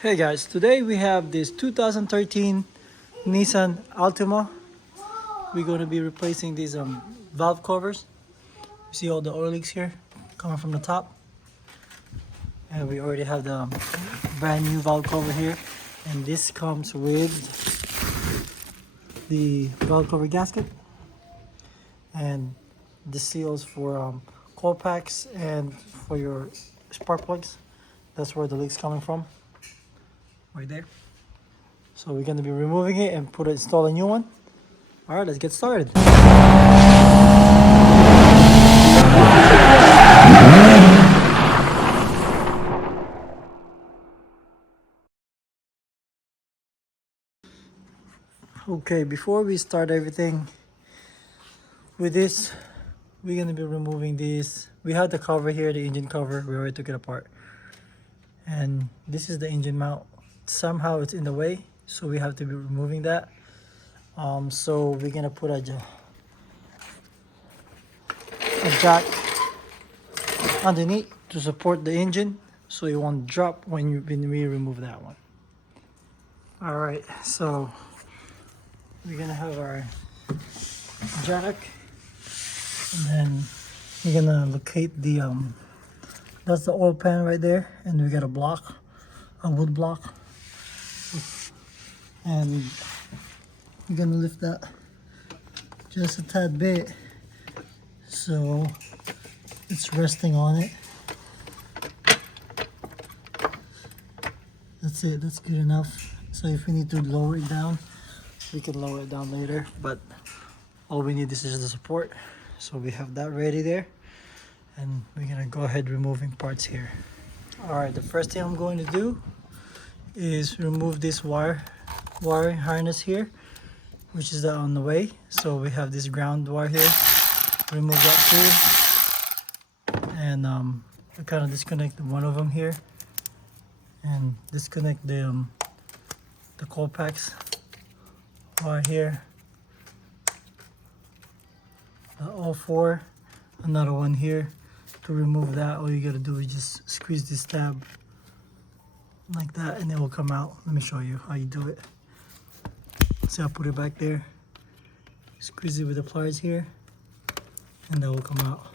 Hey guys, today we have this 2013 Nissan Altima. We're going to be replacing these valve covers. You see all the oil leaks here coming from the top. And we already have the brand new valve cover here. And this comes with the valve cover gasket. And the seals for coil packs and for your spark plugs. That's where the leak's coming from. Right there. So we're going to be removing it and install a new one. All right, let's get started. Okay, before we start everything with this, we're going to be removing these. We had the cover here, the engine cover. We already took it apart. And this is the engine mount. Somehow it's in the way, so we have to be removing that. So we're gonna put a jack underneath to support the engine, so it won't drop when we remove that one. All right, so we're gonna have our jack, and then we're gonna locate the that's the oil pan right there, and we got a wood block, and we're gonna lift that just a tad bit so it's resting on it. That's it, that's good enough. So if we need to lower it down, we can lower it down later, but all we need is just the support. So we have that ready there, and we're gonna go ahead removing parts here. All right, the first thing I'm going to do is remove this wiring harness here, which is on the way. So we have this ground wire here. Remove that too, and I kind of disconnect one of them here, and disconnect the coil packs wire here. All four. Another one here. To remove that, all you gotta do is just squeeze this tab like that, and it will come out. Let me show you how you do it. See, I'll put it back there, squeeze it with the pliers here, and that will come out.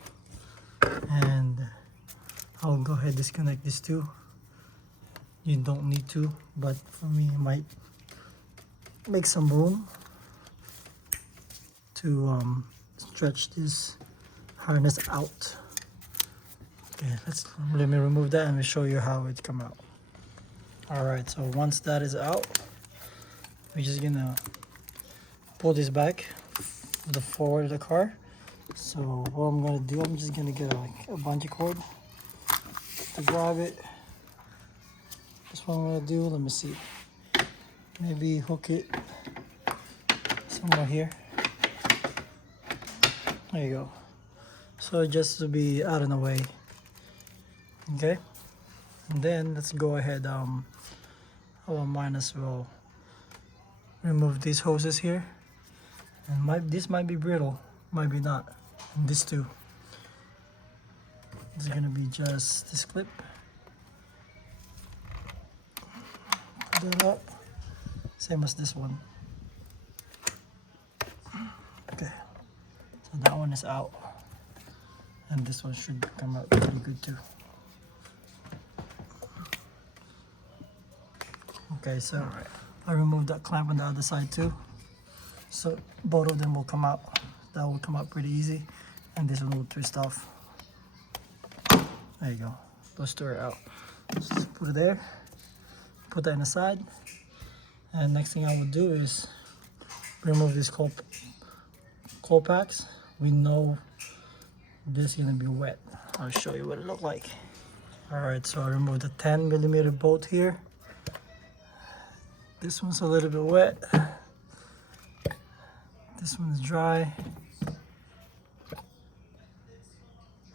And I'll go ahead and disconnect this too. You don't need to, but for me it might make some room to stretch this harness out. Okay, let me remove that and show you how it come out. All right, so once that is out, we're just gonna pull this back the forward of the car. So what I'm gonna do, I'm just gonna get a bungee cord to grab it. That's what I'm gonna do. Let me see. Maybe hook it somewhere here. There you go. So just to be out of the way. Okay. And then let's go ahead. I might as well remove these hoses here. And this might be brittle, might be not. And this too. It's gonna be just this clip. Put that up. Same as this one. Okay. So that one is out. And this one should come out pretty good too. Okay, so I removed that clamp on the other side too. So both of them will come out. That will come out pretty easy. And this one will twist off. There you go. Those two are out. Just put it there. Put that in the side. And next thing I will do is remove these coil packs. We know this is gonna be wet. I'll show you what it looked like. All right, so I removed the 10mm bolt here. This one's a little bit wet. This one's dry.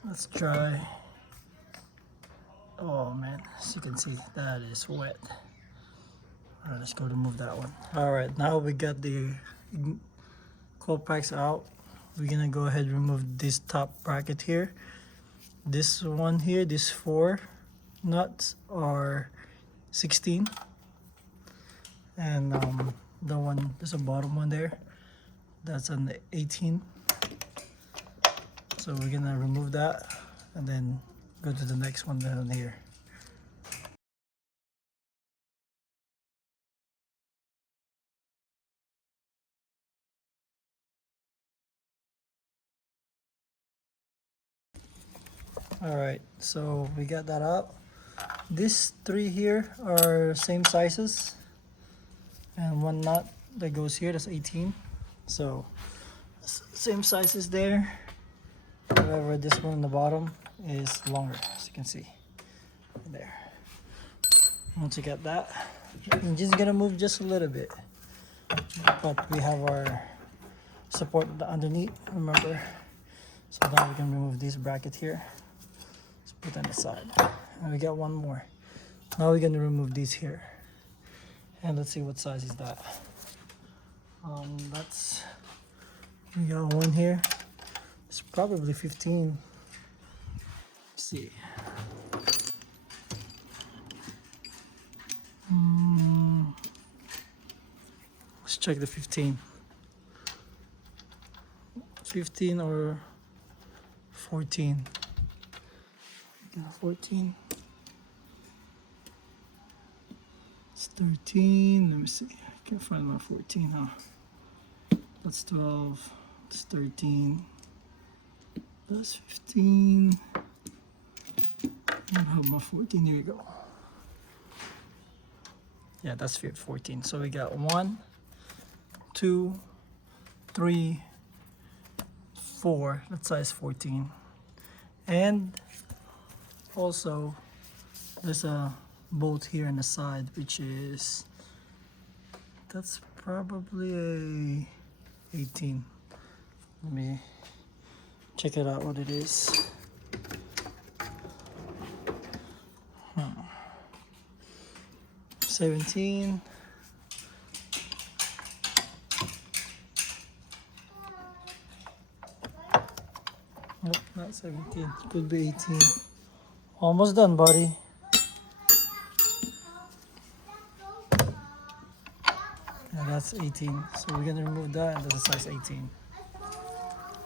That's dry. Oh man, as you can see, that is wet. All right, let's go to remove that one. All right, now we got the coil packs out. We're gonna go ahead and remove this top bracket here. This one here, these 4 nuts are 16, and the one, there's a bottom one there, that's an 18. So we're gonna remove that and then go to the next one down here. All right, so we got that out. These three here are same sizes, and one nut that goes here, that's 18. So same sizes there. However, this one on the bottom is longer, as you can see there. Once you get that, I'm just gonna move just a little bit, but we have our support underneath, remember. So now we can remove this bracket here. Let's put that aside, and we got one more. Now we're gonna remove these here, and let's see what size is that. That's, we got one here. It's probably 15. Let's see. Let's check the 15. 15 or 14. 14. It's 13. Let me see. I can't find my 14, huh? That's 12. It's 13. That's 15. I don't have my 14. Here we go. Yeah, that's 14. So we got 1, 2, 3, 4. That's size 14. And also there's a bolt here on the side, which is, that's probably a 18. Let me check it out what it is. 17. Nope, not 17. Could be 18. Almost done, buddy. Yeah, that's 18. So we're gonna remove that, and that's a size 18.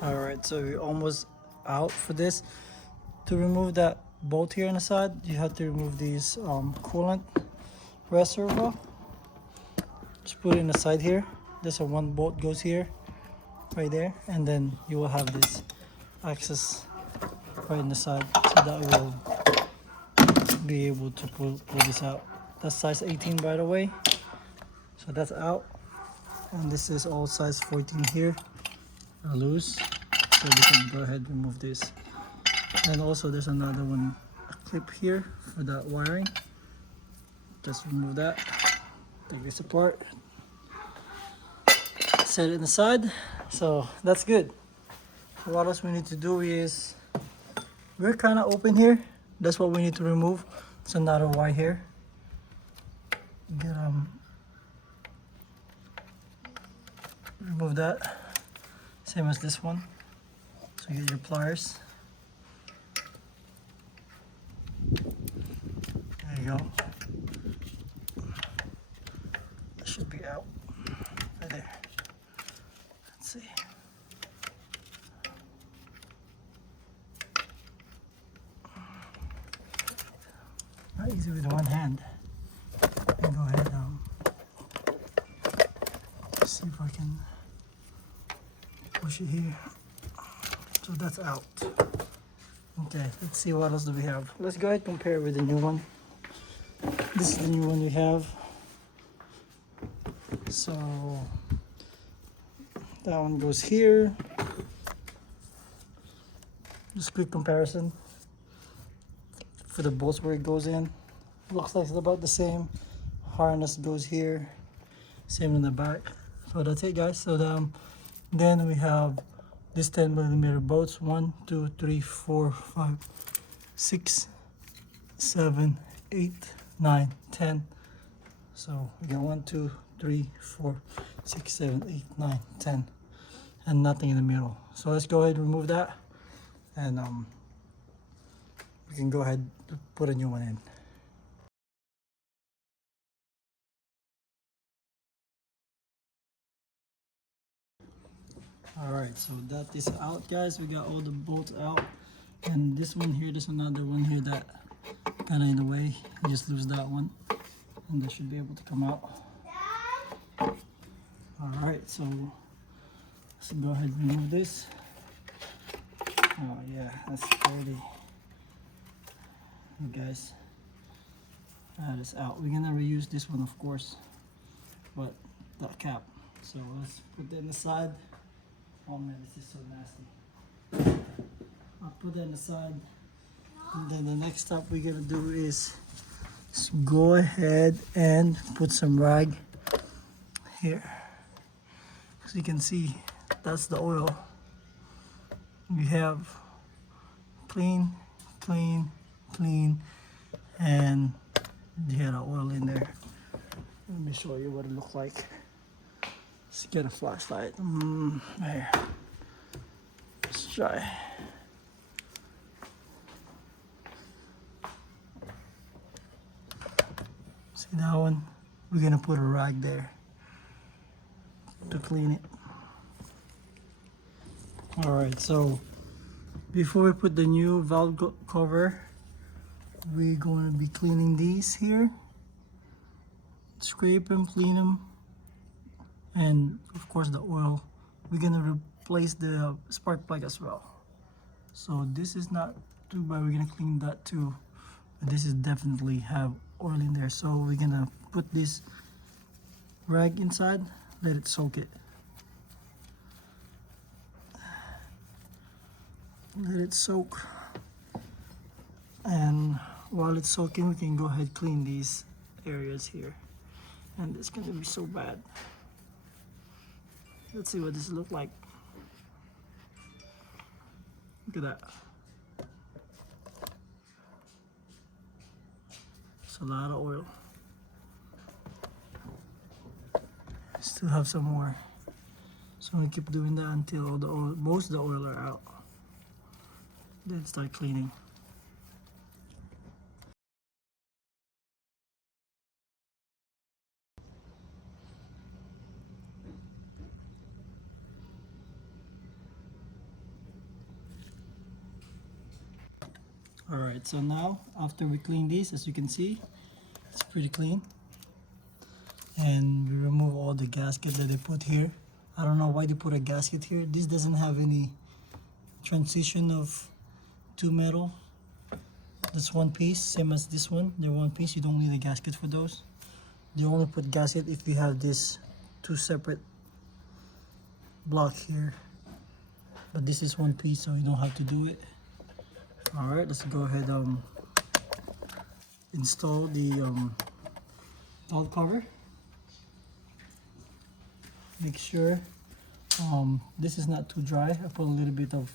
All right, so we're almost out for this. To remove that bolt here on the side, you have to remove these coolant reservoir. Just put it in the side here. There's a one bolt goes here, right there, and then you will have this access right in the side, so that will be able to pull this out. That's size 18, by the way. So that's out, and this is all size 14 here, loose. So we can go ahead and remove this. And also there's another one, a clip here for that wiring. Just remove that. Take this apart. Set it in the side. So that's good. So what else we need to do is, we're kind of open here. That's what we need to remove. It's another wire here. Get remove that. Same as this one. So you get your pliers. There you go. That should be out. Right there. Let's see. Not easy with one hand. And go ahead, see if I can push it here. So that's out. Okay, let's see what else do we have. Let's go ahead and compare it with the new one. This is the new one we have. So that one goes here. Just quick comparison for the bolts where it goes in. Looks like it's about the same. Harness goes here. Same in the back. So that's it, guys. So then we have this 10mm bolts. 1, 2, 3, 4, 5, 6, 7, 8, 9, 10. So we got 1, 2, 3, 4, 6, 7, 8, 9, 10, and nothing in the middle. So let's go ahead and remove that, and we can go ahead and put a new one in. Alright, so that is out, guys. We got all the bolts out. And this one here, there's another one here that kind of in the way. You just lose that one. And that should be able to come out. Alright, so let's go ahead and remove this. Oh yeah, that's dirty. You guys, that is out. We're gonna reuse this one, of course, but that cap. So let's put that in the side. Oh man, this is so nasty. I'll put that in the side. And then the next step we're gonna do is go ahead and put some rag here. So you can see, that's the oil. We have clean, clean, clean, and you had oil in there. Let me show you what it looked like. Let's get a flashlight. There. Let's try. See that one? We're gonna put a rag there to clean it. Alright, so before we put the new valve cover, we're going to be cleaning these here. Scrape them, clean them, and of course the oil. We're going to replace the spark plug as well. So this is not too bad, we're going to clean that too. But this is definitely have oil in there. So we're going to put this rag inside, let it soak it. Let it soak, and while it's soaking we can go ahead and clean these areas here, and it's going to be so bad. Let's see what this look like. Look at that. It's a lot of oil. Still have some more, so we keep doing that until all the oil, most of the oil are out. Then start cleaning. Alright, so now after we clean these, as you can see, it's pretty clean. And we remove all the gasket that they put here. I don't know why they put a gasket here. This doesn't have any transition of two metal. That's one piece, same as this one. They're one piece. You don't need a gasket for those. They only put gasket if you have this two separate block here. But this is one piece, so you don't have to do it. Alright, let's go ahead install the valve cover. Make sure this is not too dry. I put a little bit of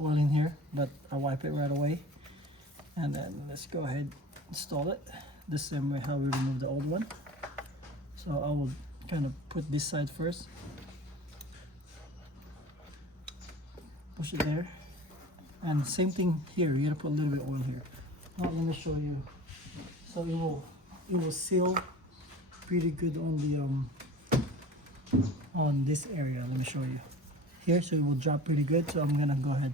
oil in here, but I wipe it right away. And then let's go ahead and install it the same way how we removed the old one. So I will kind of put this side first. Push it there. And same thing here, you're gonna put a little bit of oil here. Now let me show you. So it will seal pretty good on the on this area. Let me show you here, so it will drop pretty good. So I'm gonna go ahead,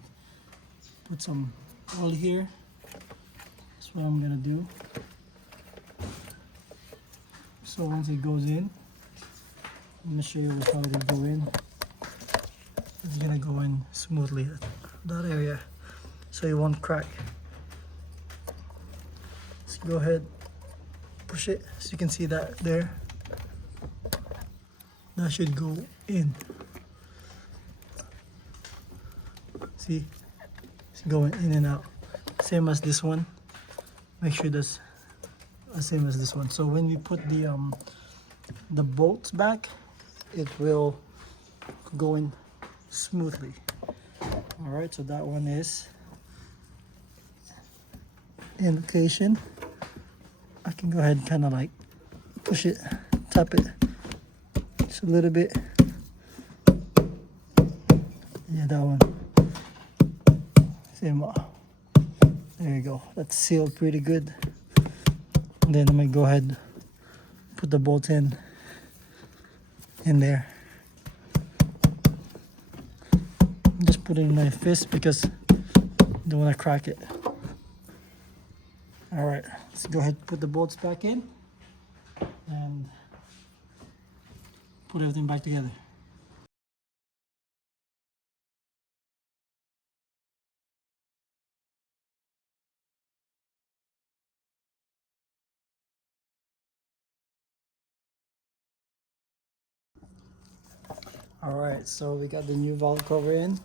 put some oil here. That's what I'm gonna do. So once it goes in, I'm gonna show you how it will go in. It's gonna go in smoothly, that area, so it won't crack. Let's go ahead, push it, so you can see that there. That should go in. See, it's going in and out. Same as this one. Make sure that's the same as this one. So when we put the bolts back, it will go in smoothly. All right, so that one is in location. I can go ahead and kind of like push it, tap it just a little bit. Yeah, that one. Same. There you go. That's sealed pretty good. And then I'm gonna go ahead, put the bolt in there. put it in my fist because I don't want to crack it. All right, let's go ahead and put the bolts back in and put everything back together. All right, so we got the new valve cover in.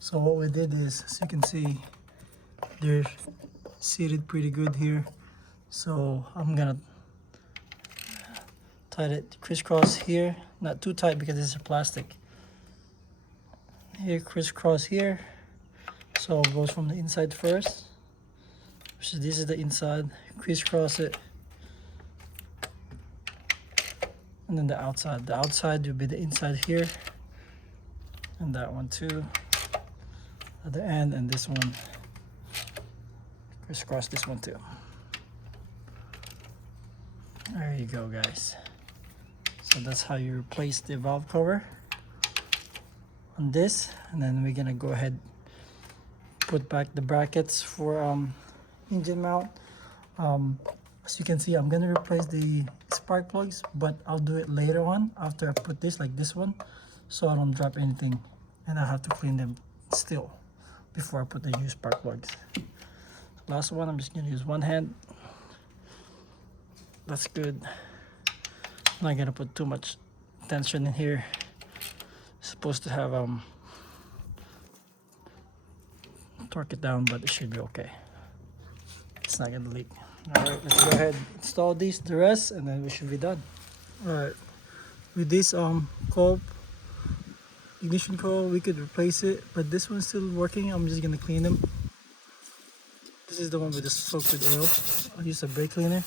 So what we did is, as you can see, they're seated pretty good here. So I'm gonna tie it crisscross here, not too tight because it's a plastic. Here, crisscross here. So it goes from the inside first. So this is the inside, crisscross it. And then the outside. The outside will be the inside here. And that one too. At the end, and this one. Crisscross this one too. There you go, guys. So that's how you replace the valve cover on this. And then we're gonna go ahead put back the brackets for engine mount. As you can see, I'm gonna replace the spark plugs, but I'll do it later on after I put this, like this one, so I don't drop anything and I have to clean them still before I put the new spark plugs. Last one, I'm just gonna use one hand. That's good. I'm not gonna put too much tension in here. It's supposed to have torque it down, but it should be okay. It's not gonna leak. All right, let's go ahead and install the rest, and then we should be done. All right, with this coil, ignition coil, we could replace it, but this one's still working. I'm just gonna clean them. This is the one with the soaked with oil. I'll use a brake cleaner.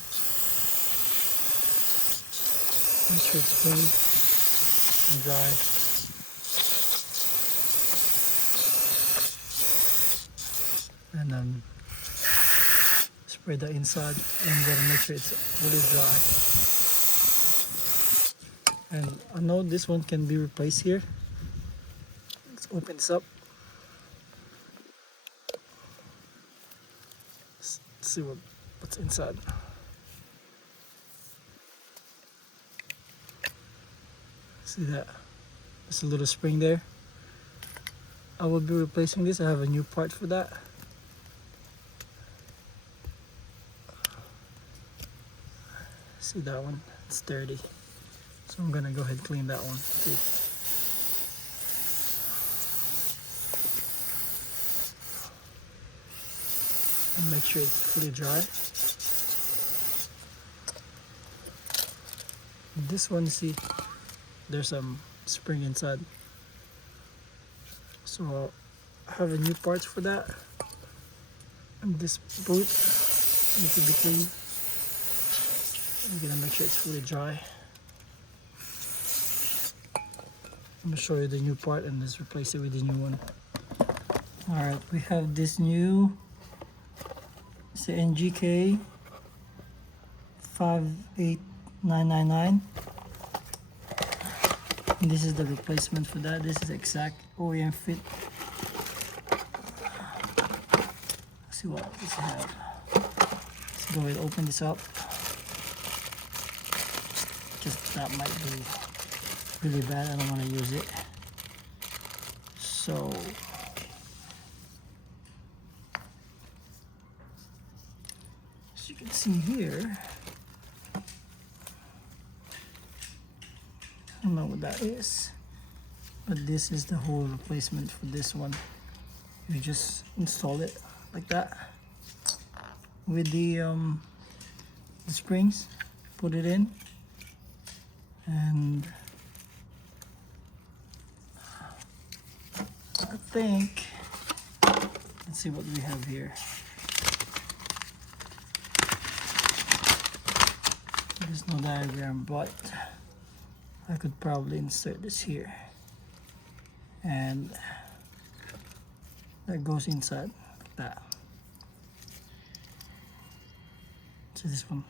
Make sure it's clean and dry. And then spray the inside, and you gotta make sure it's really dry. And I know this one can be replaced here. Let's open this up. Let's see what's inside. See that? There's a little spring there. I will be replacing this. I have a new part for that. See that one? It's dirty. So I'm gonna go ahead and clean that one too. And make sure it's fully dry. This one, see, there's some spring inside. So I have a new parts for that. And this boot needs to be clean. I'm gonna make sure it's fully dry. I'm gonna show you the new part and let's replace it with the new one. Alright, we have this new, it's the NGK 58999. And this is the replacement for that. This is exact OEM fit. Let's see what else we have. Let's go ahead and open this up. Just that might be really bad. I don't want to use it. So as you can see here, I don't know what that is, but this is the whole replacement for this one. You just install it like that with the springs, put it in, and I think, let's see what we have here. There's no diagram, but I could probably insert this here, and that goes inside like that. So this one,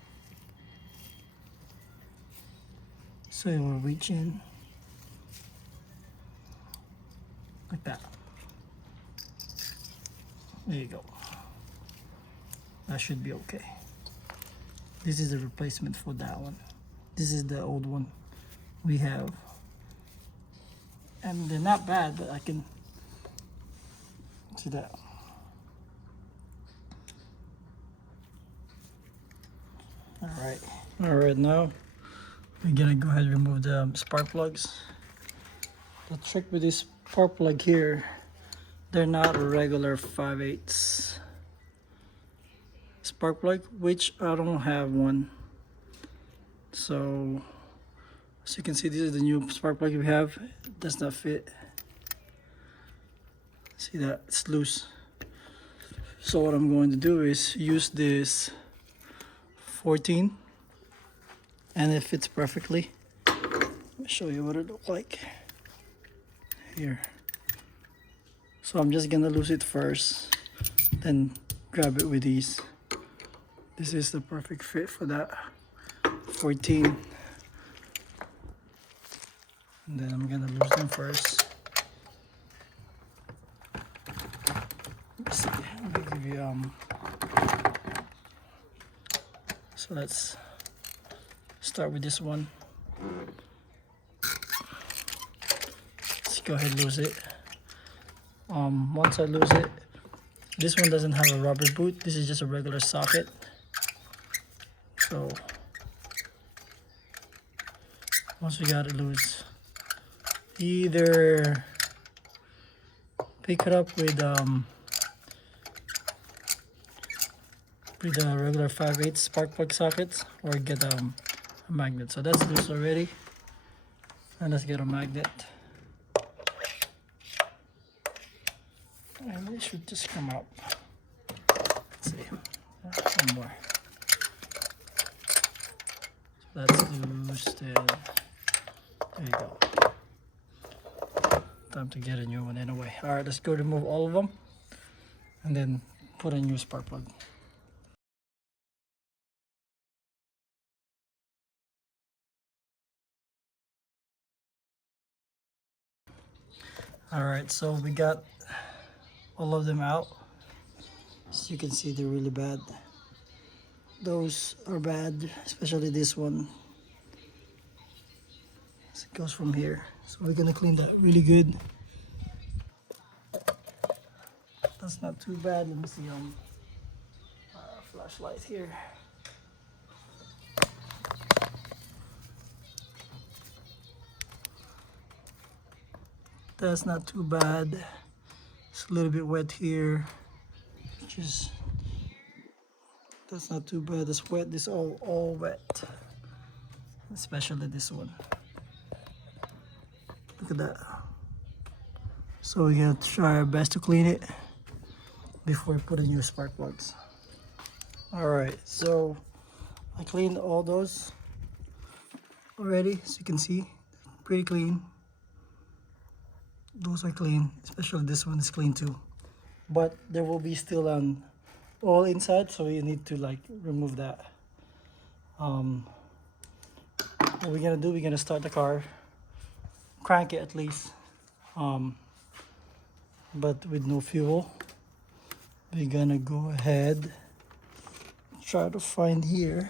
so it will reach in like that. There you go. That should be okay. This is the replacement for that one. This is the old one we have. And they're not bad, but I can see that. Alright, now we're gonna go ahead and remove the spark plugs. The trick with this spark plug here, they're not a regular 5/8 spark plug, which I don't have one. So as you can see, this is the new spark plug we have. It does not fit. See that? It's loose. So what I'm going to do is use this 14, and it fits perfectly. Let me show you what it looks like here. So I'm just gonna lose it first, then grab it with these. This is the perfect fit for that 14. And then I'm gonna lose them first. Let's see, let me give you so let's start with this one. Let's go ahead and lose it. Once I lose it, this one doesn't have a rubber boot. This is just a regular socket. So once we got it loose, either pick it up with a regular 5/8 spark plug sockets, or get a magnet. So that's loose already, and let's get a magnet, and it should just come out. Let's see, one more. So that's loose. Then there you go. Time to get a new one anyway. All right, let's go remove all of them and then put a new spark plug. All right, so we got all of them out. As you can see, they're really bad. Those are bad, especially this one. So it goes from here. So we're gonna clean that really good. That's not too bad. Let me see flashlight here. That's not too bad. It's a little bit wet here, which is, that's not too bad. It's wet. This all wet, especially this one. Look at that. So we're gonna try our best to clean it before we put in new spark plugs. All right, so I cleaned all those already, as you can see, pretty clean. Those are clean, especially this one is clean too. But there will be still an oil inside, so you need to like remove that. What we're gonna do, we're gonna start the car, crank it at least, but with no fuel. We're gonna go ahead, try to find here.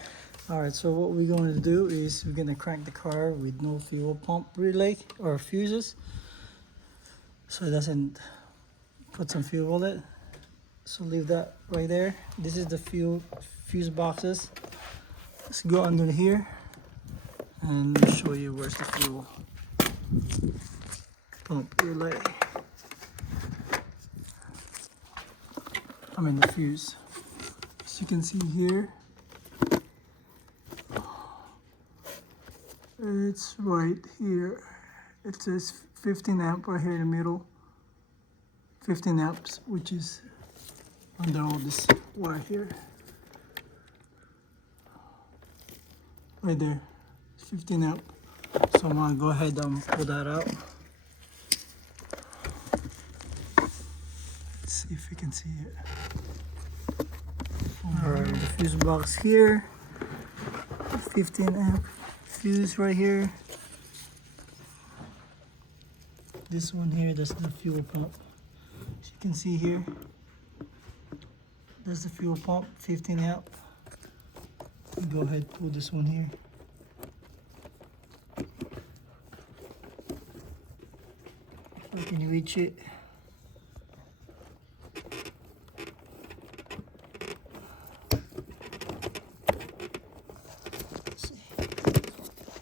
All right, so what we're going to do is we're gonna crank the car with no fuel pump relay or fuses, so it doesn't put some fuel in it. So leave that right there. This is the fuse boxes. Let's go under here and show you where's the fuel pump relay. I mean the fuse. As you can see here, it's right here. It says 15 amp right here in the middle. 15 amps, which is under all this wire here. Right there, 15 amp. So I'm gonna go ahead and pull that out. Let's see if you can see it. Alright, the fuse box here. 15 amp fuse right here. This one here, that's the fuel pump. As you can see here, There's the fuel pump, 15 amp. Go ahead, pull this one here. So can you reach it?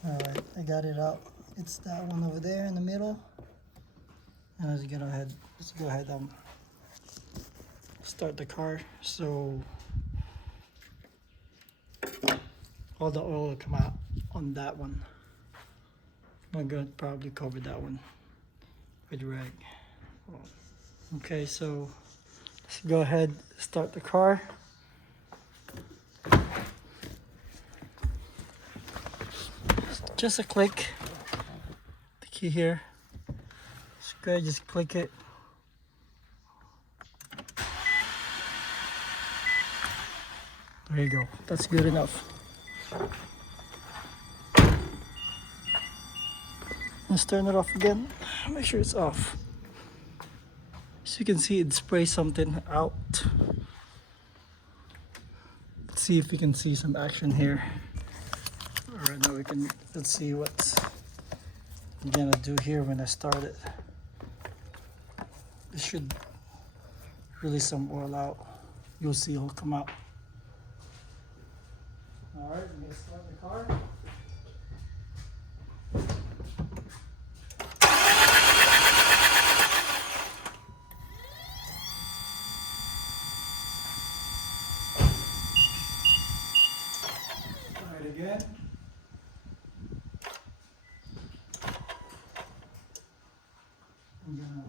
Alright, I got it out. It's that one over there in the middle. And let's go ahead start the car. So all the oil will come out on that one. I'm gonna probably cover that one with rag. Okay, so let's go ahead, start the car. Just a click. The key here. It's good, just click it. There you go. That's good enough. Let's turn it off again. Make sure it's off. As you can see, it sprays something out. Let's see if we can see some action here. Alright, now let's see what I'm gonna do here when I start it. This should release some oil out. You'll see it'll come out. Alright, I'm gonna start the car. Alright, again. I'm gonna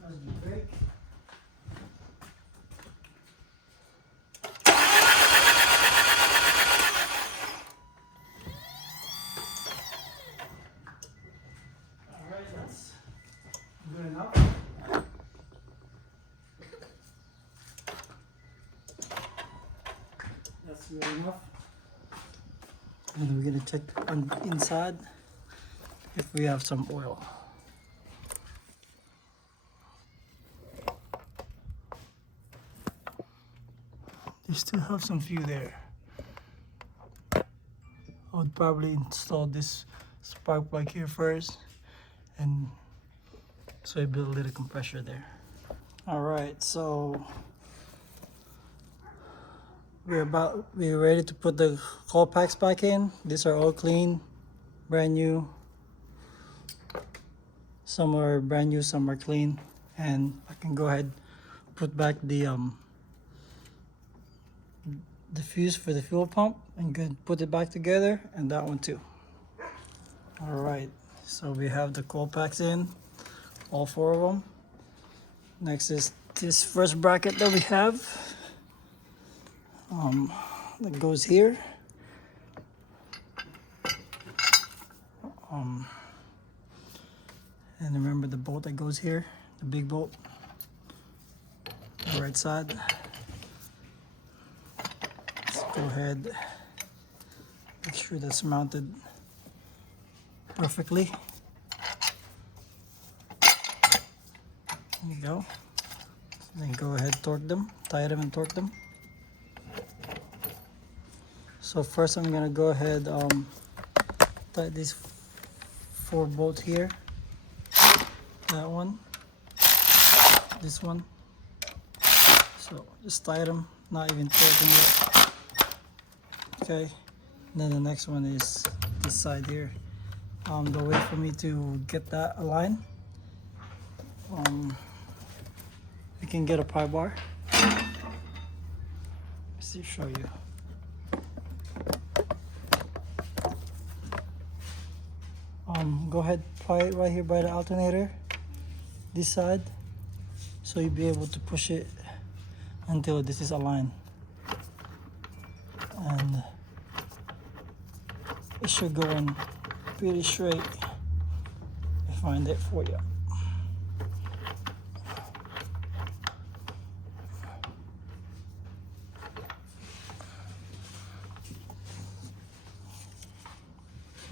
press the brake. Alright, that's good enough. That's good enough. And we're gonna check on inside if we have some oil. They still have some few there. I would probably install this spark plug here first, and so I build a little compressor there. All right, so we're ready to put the coil packs back in. These are all clean, brand new. Some are brand new, some are clean, and I can go ahead put back the fuse for the fuel pump and go put it back together, and that one too. All right, so we have the coil packs in, all 4 of them. Next is this first bracket that we have that goes here. And remember the bolt that goes here, the big bolt, the right side. Let's go ahead, make sure that's mounted perfectly. There you go. Then go ahead, torque them, tie them and torque them. So first I'm gonna go ahead tie these 4 bolts here. That one, this one. So just tie them, not even torquing it. Okay. And then the next one is this side here. The way for me to get that aligned, you can get a pry bar. Let's see, show you. Go ahead, pry it right here by the alternator, this side, so you'll be able to push it until this is aligned, and it should go in pretty straight. I find it for you.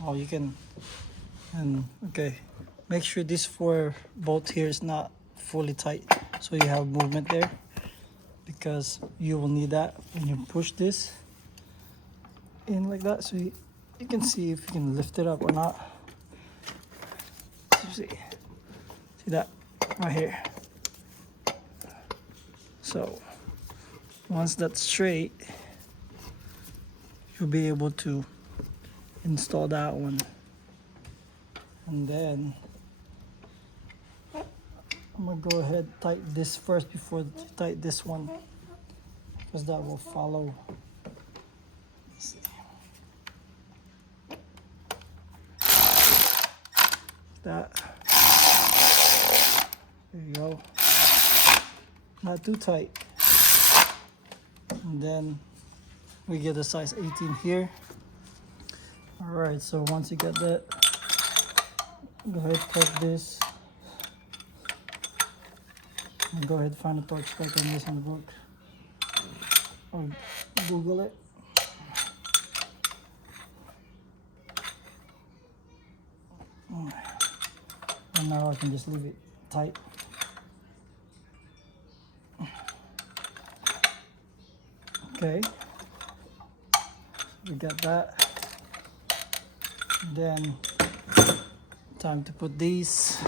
Oh, you can, and okay, make sure this 4 bolt here is not fully tight. so you have movement there, because you will need that when you push this in like that. So you can see if you can lift it up or not. See that right here. So once that's straight, you'll be able to install that one. And then I'm gonna go ahead and tighten this first before you tighten this one, because that will follow. Let's see. That. There you go. Not too tight. And then we get a size 18 here. All right, so once you get that, go ahead and cut this. And go ahead and find a torch spec on this in the book, or Google it. And now I can just leave it tight. Okay, we got that. Then time to put these.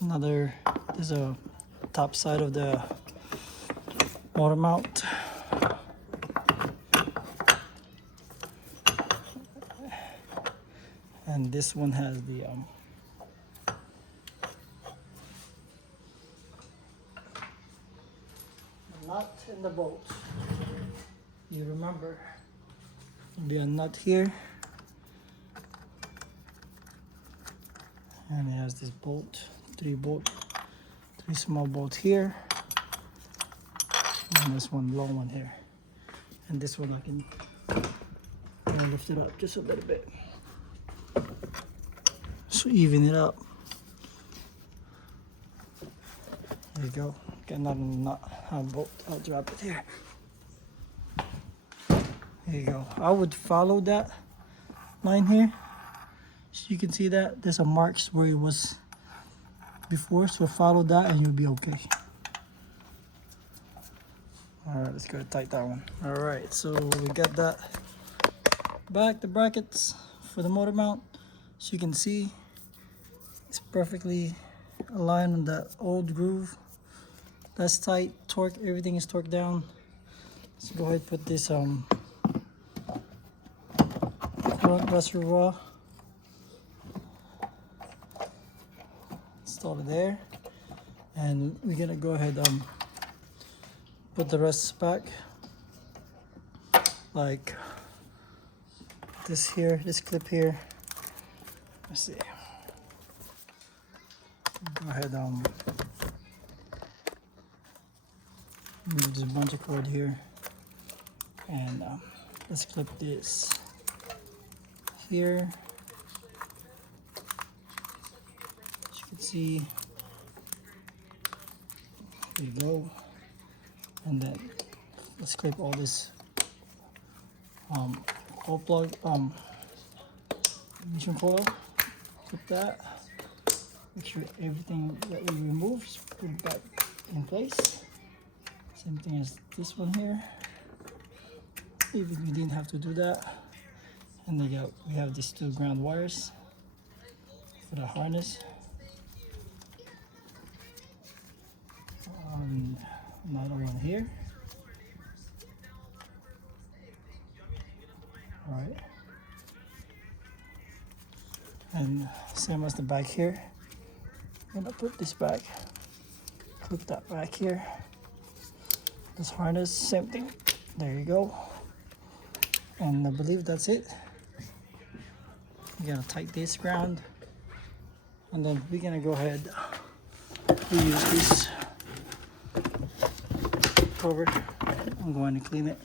There's a top side of the motor mount. And this one has the nut in the bolt. You remember, there'll be a nut here, and it has this bolt, three small bolts here, and this one long one here, and this one I can lift it up just a little bit, so even it up. There you go. Get another nut bolt. I'll drop it here. There you go. I would follow that line here. So you can see that there's a marks where it was before, so follow that and you'll be okay. All right, let's go tighten that one. All right, so we got that back, the brackets for the motor mount. So you can see it's perfectly aligned on that old groove. That's tight, torque, everything is torqued down. Let's go ahead and put this current reservoir, install it there, and we're gonna go ahead put the rest back, like this here, this clip here. Let's see. Go ahead move this bunch of cord here, and let's clip this here. As you can see, there you go. And then let's clip all this coil plug, ignition coil. Clip that. Make sure everything that we removed is put back in place. Same thing as this one here. Even we didn't have to do that. And we have these two ground wires for the harness. Another one here. All right. And same as the back here. I'm gonna put this back. Clip that back here. This harness, same thing. There you go. And I believe that's it. We're gonna tighten this ground, and then we're gonna go ahead reuse this cover. I'm going to clean it.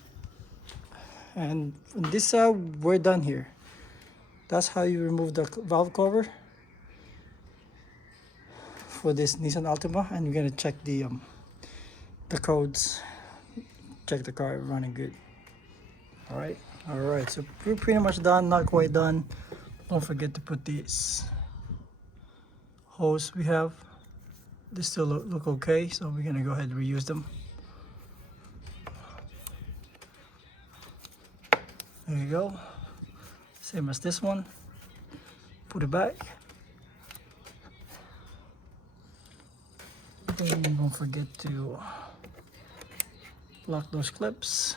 And from this side, we're done here. That's how you remove the valve cover for this Nissan Altima, and we're gonna check the codes. Check the car running good. All right, so we're pretty much done, not quite done. Don't forget to put this hose we have they still look okay, so we're gonna go ahead and reuse them. There you go. Same as this one. Put it back. And don't forget to lock those clips.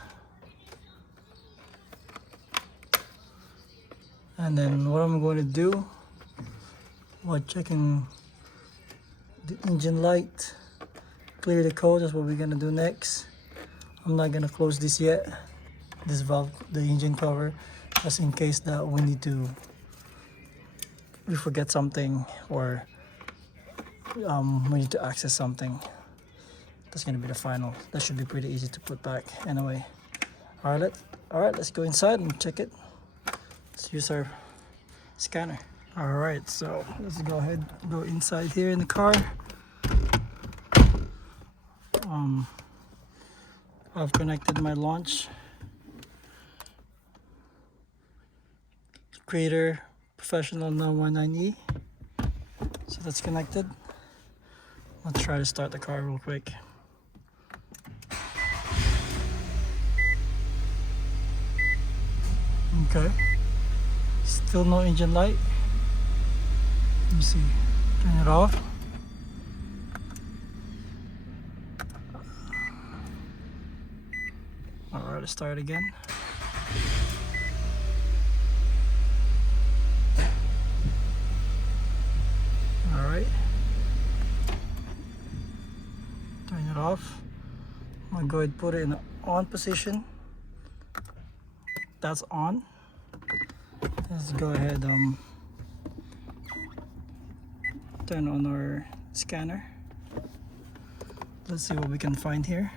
And then what I'm going to do while checking the engine light, clear the code. That's what we're gonna do next. I'm not gonna close this yet, this valve, the engine cover, just in case that we forget something, or we need to access something. That's gonna be the final. That should be pretty easy to put back anyway. All right, let's go inside and check it. Let's use our scanner. All right, so let's go ahead, go inside here in the car. I've connected my launch Creator Professional 919E, so that's connected. Let's try to start the car real quick. Okay, still no engine light. Let me see, turn it off. Alright, let's start again. Alright, turn it off. I'm gonna go ahead and put it in the on position. That's on. Let's go ahead turn on our scanner. Let's see what we can find here.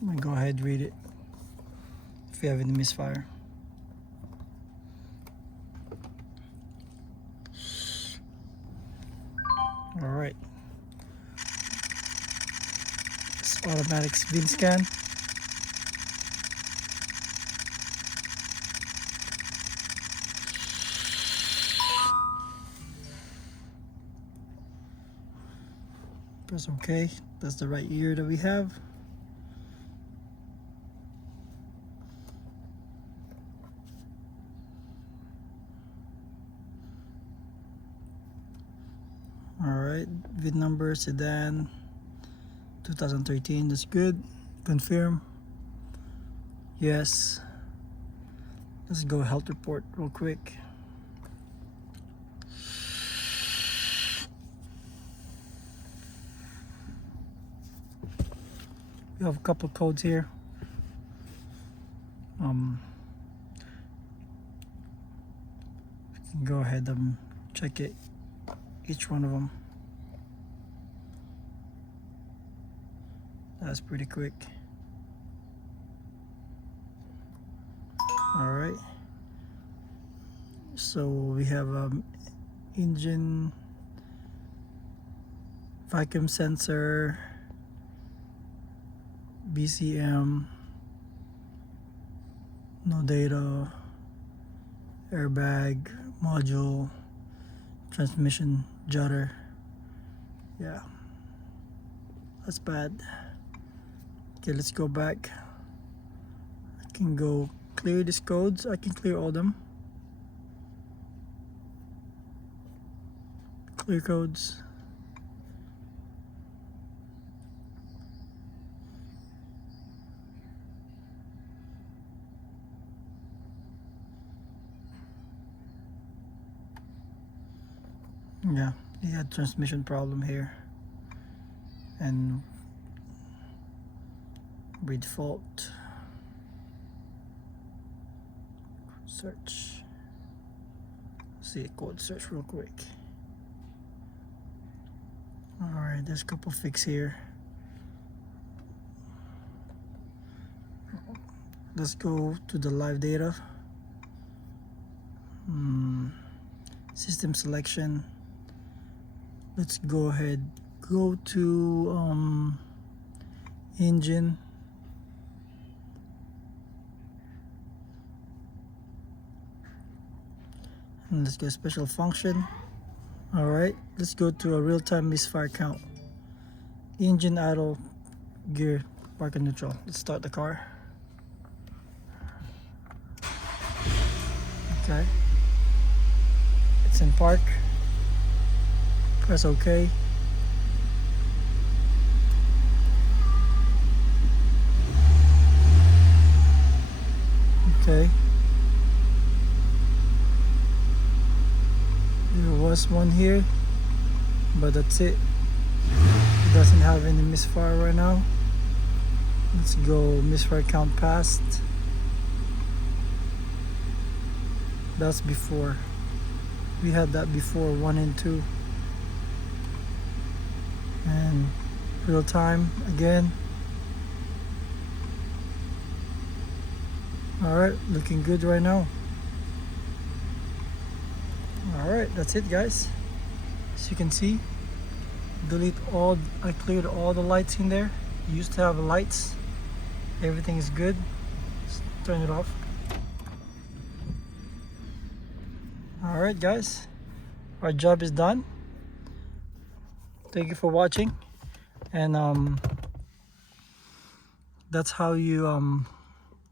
I'm gonna go ahead and read it if we have any misfire. Alright, it's automatic spin scan. Press OK. That's the right year that we have. Alright, VIN number, sedan, 2013, that's good. Confirm. Yes. Let's go health report real quick. We have a couple of codes here. We can go ahead and check it, each one of them. That's pretty quick. All right, so we have engine, vacuum sensor, BCM, no data, airbag, module, transmission judder. Yeah, that's bad. Okay, let's go back. I can go clear these codes. I can clear all them. Clear codes. Yeah, he had transmission problem here, and breed fault. Search. See a code search real quick. Alright, there's a couple fix here. Let's go to the live data. System selection. Let's go ahead, go to engine, And let's go special function. All right, let's go to a real-time misfire count. Engine, idle, gear, park and neutral. Let's start the car. Okay, it's in park. Press OK. Okay, there was one here, but that's it. It doesn't have any misfire right now. Let's go misfire count passed. That's before. We had that before, 1 and 2. And real time again. Alright, looking good right now. Alright, that's it guys. As you can see, I cleared all the lights in there. You used to have lights. Everything is good. Let's turn it off. Alright guys, our job is done. Thank you for watching. And that's how you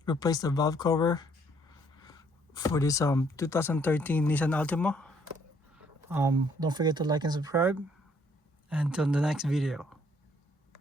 replace the valve cover for this 2013 Nissan Altima. Don't forget to like and subscribe. Until the next video.